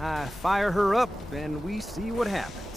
I fire her up, and we see what happens.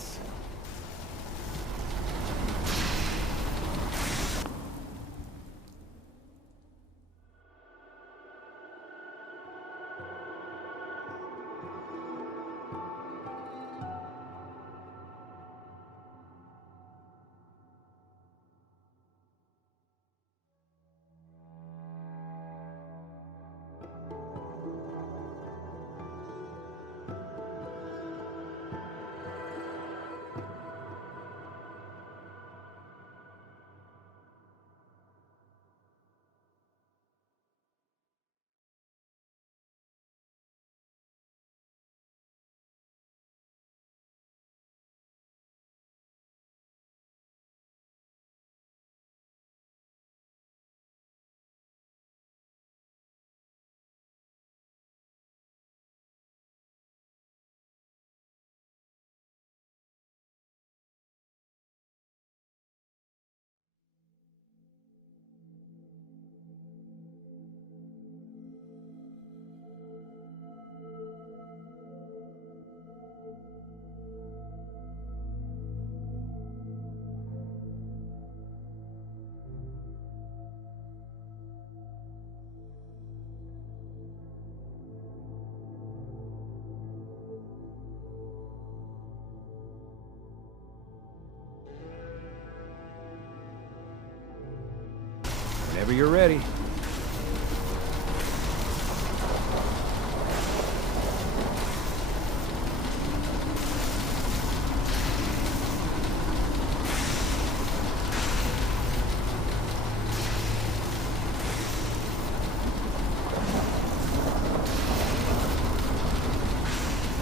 Whenever you're ready.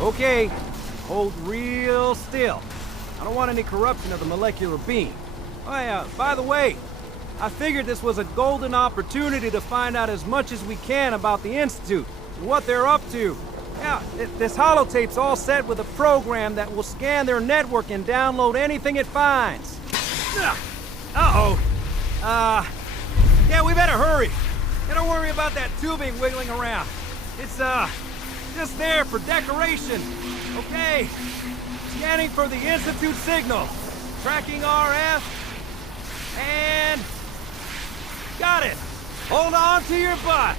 Okay, hold real still. I don't want any corruption of the molecular beam. Oh, by the way, I figured this was a golden opportunity to find out as much as we can about the Institute and what they're up to. Yeah, this holotape's all set with a program that will scan their network and download anything it finds. Uh-oh. Yeah, we better hurry. Yeah, don't worry about that tubing wiggling around. It's, just there for decoration. Okay. Scanning for the Institute signal. Tracking RF. And... got it! Hold on to your butt!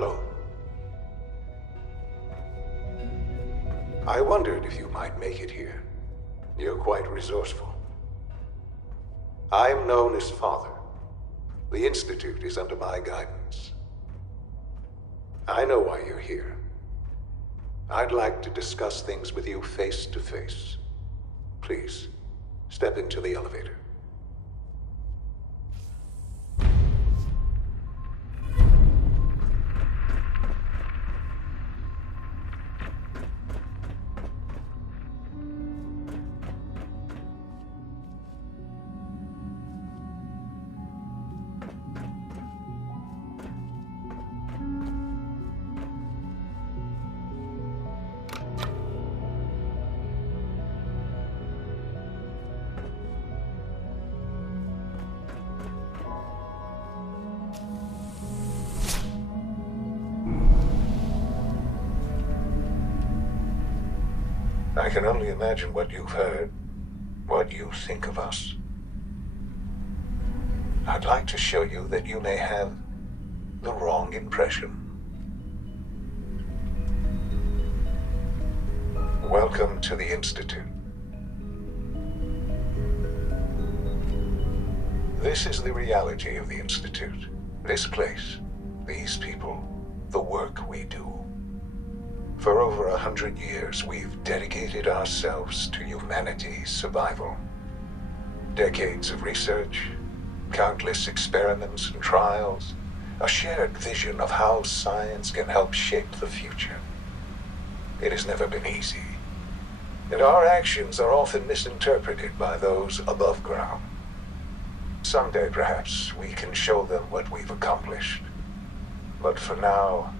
Hello. I wondered if you might make it here. You're quite resourceful. I'm known as Father. The Institute is under my guidance. I know why you're here. I'd like to discuss things with you face to face. Please, step into the elevator. I can only imagine what you've heard, what you think of us. I'd like to show you that you may have the wrong impression. Welcome to the Institute. This is the reality of the Institute. This place, these people, the work we do. For over 100 years, we've dedicated ourselves to humanity's survival. Decades of research, countless experiments and trials, a shared vision of how science can help shape the future. It has never been easy, and our actions are often misinterpreted by those above ground. Someday, perhaps, we can show them what we've accomplished. But for now,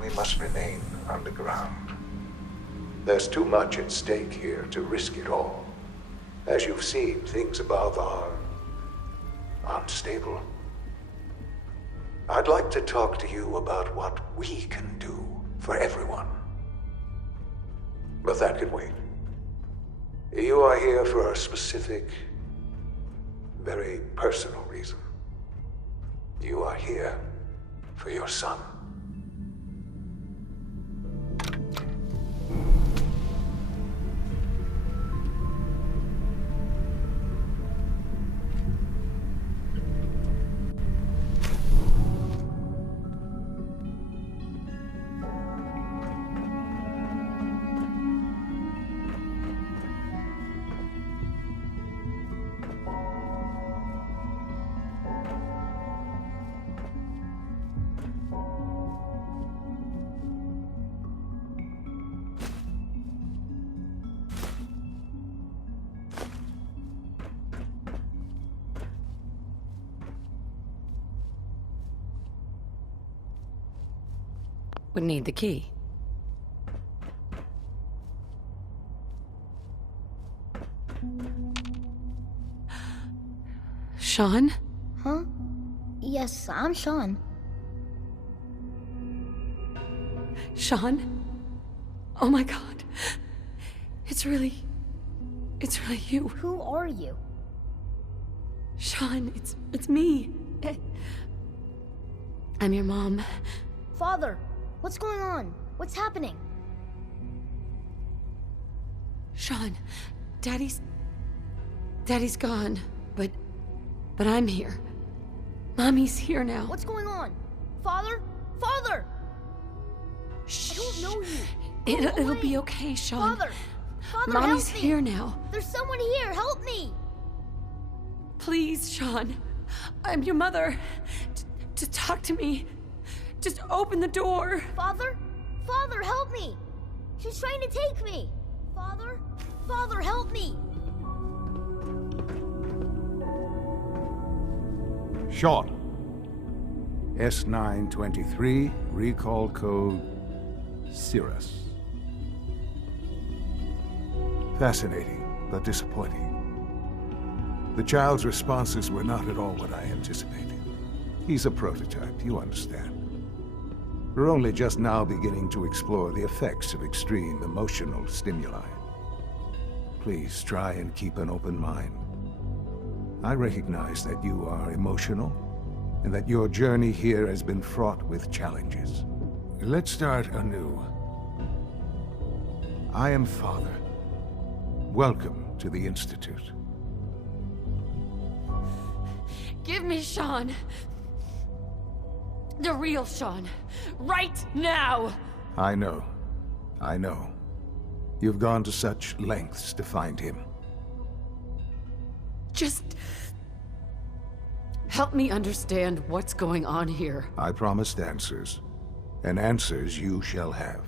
we must remain underground. There's too much at stake here to risk it all. As you've seen, things above are unstable. I'd like to talk to you about what we can do for everyone. But that can wait. You are here for a specific, very personal reason. You are here for your son. Would need the key. Sean? Huh? Yes, I'm Sean. Sean? Oh my God. It's really you. Who are you? Sean, it's me. I'm your mom. Father, what's going on? What's happening? Sean, Daddy's gone, but I'm here. Mommy's here now. What's going on? Father? Father! Shh. I don't know you. It'll be okay, Sean. Father! Father, Mommy's help me! here now. There's someone here, help me! Please, Sean. I'm your mother. To talk to me. Just open the door. Father? Father, help me! She's trying to take me! Father? Father, help me! Sean. S923, recall code Cirrus. Fascinating, but disappointing. The child's responses were not at all what I anticipated. He's a prototype, you understand. We're only just now beginning to explore the effects of extreme emotional stimuli. Please try and keep an open mind. I recognize that you are emotional, and that your journey here has been fraught with challenges. Let's start anew. I am Father. Welcome to the Institute. Give me Sean. The real Sean. Right now! I know. I know. You've gone to such lengths to find him. Just... help me understand what's going on here. I promised answers, and answers you shall have.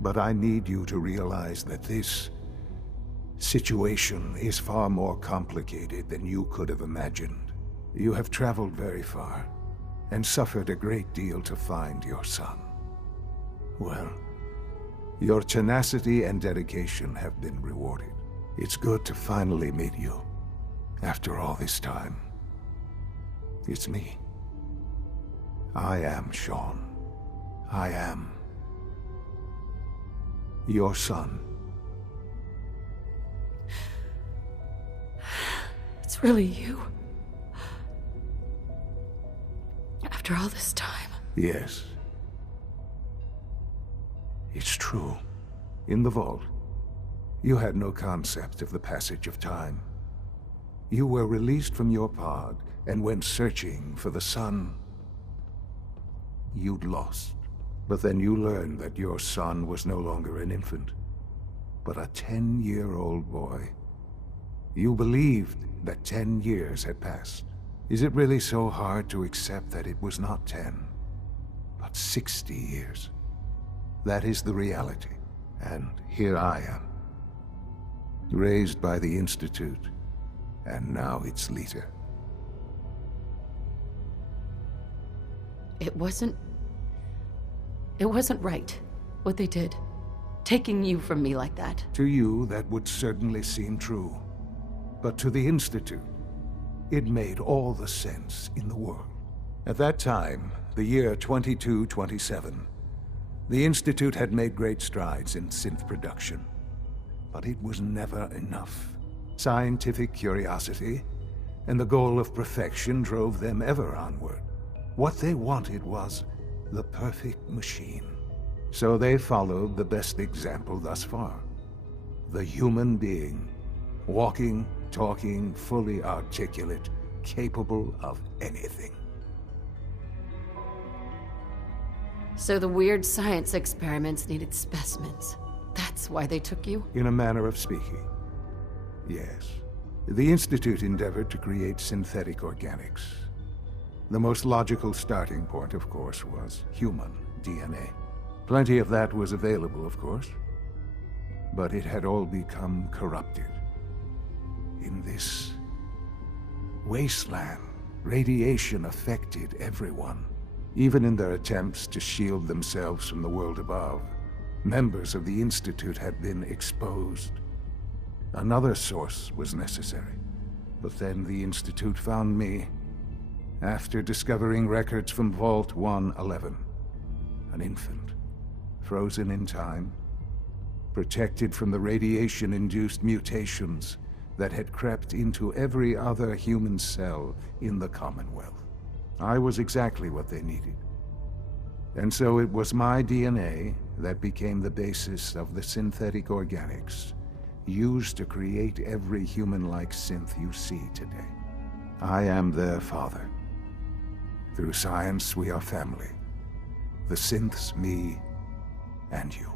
But I need you to realize that this situation is far more complicated than you could have imagined. You have traveled very far, and suffered a great deal to find your son. Well, your tenacity and dedication have been rewarded. It's good to finally meet you, after all this time. It's me. I am Sean. I am your son. It's really you. After all this time. Yes. It's true. In the vault, you had no concept of the passage of time. You were released from your pod and went searching for the son you'd lost. But then you learned that your son was no longer an infant, but a 10-year-old boy. You believed that 10 years had passed. Is it really so hard to accept that it was not 10, but 60 years? That is the reality, and here I am, raised by the Institute, and now its leader. It wasn't right, what they did. Taking you from me like that. To you, that would certainly seem true. But to the Institute, it made all the sense in the world. At that time, the year 2227, the Institute had made great strides in synth production. But it was never enough. Scientific curiosity and the goal of perfection drove them ever onward. What they wanted was the perfect machine. So they followed the best example thus far. The human being. Walking, talking, fully articulate, capable of anything. So the weird science experiments needed specimens. That's why they took you? In a manner of speaking, yes. The Institute endeavored to create synthetic organics. The most logical starting point, of course, was human DNA. Plenty of that was available, of course. But it had all become corrupted. In this wasteland, radiation affected everyone. Even in their attempts to shield themselves from the world above, members of the Institute had been exposed. Another source was necessary. But then the Institute found me, after discovering records from Vault 111. An infant, frozen in time, protected from the radiation-induced mutations that had crept into every other human cell in the Commonwealth. I was exactly what they needed. And so it was my DNA that became the basis of the synthetic organics used to create every human-like synth you see today. I am their father. Through science, we are family. The synths, me, and you.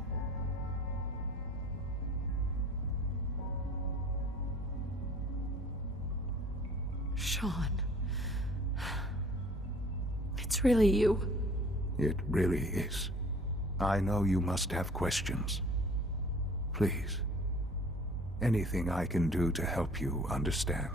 Sean. It's really you. It really is. I know you must have questions. Please. Anything I can do to help you understand.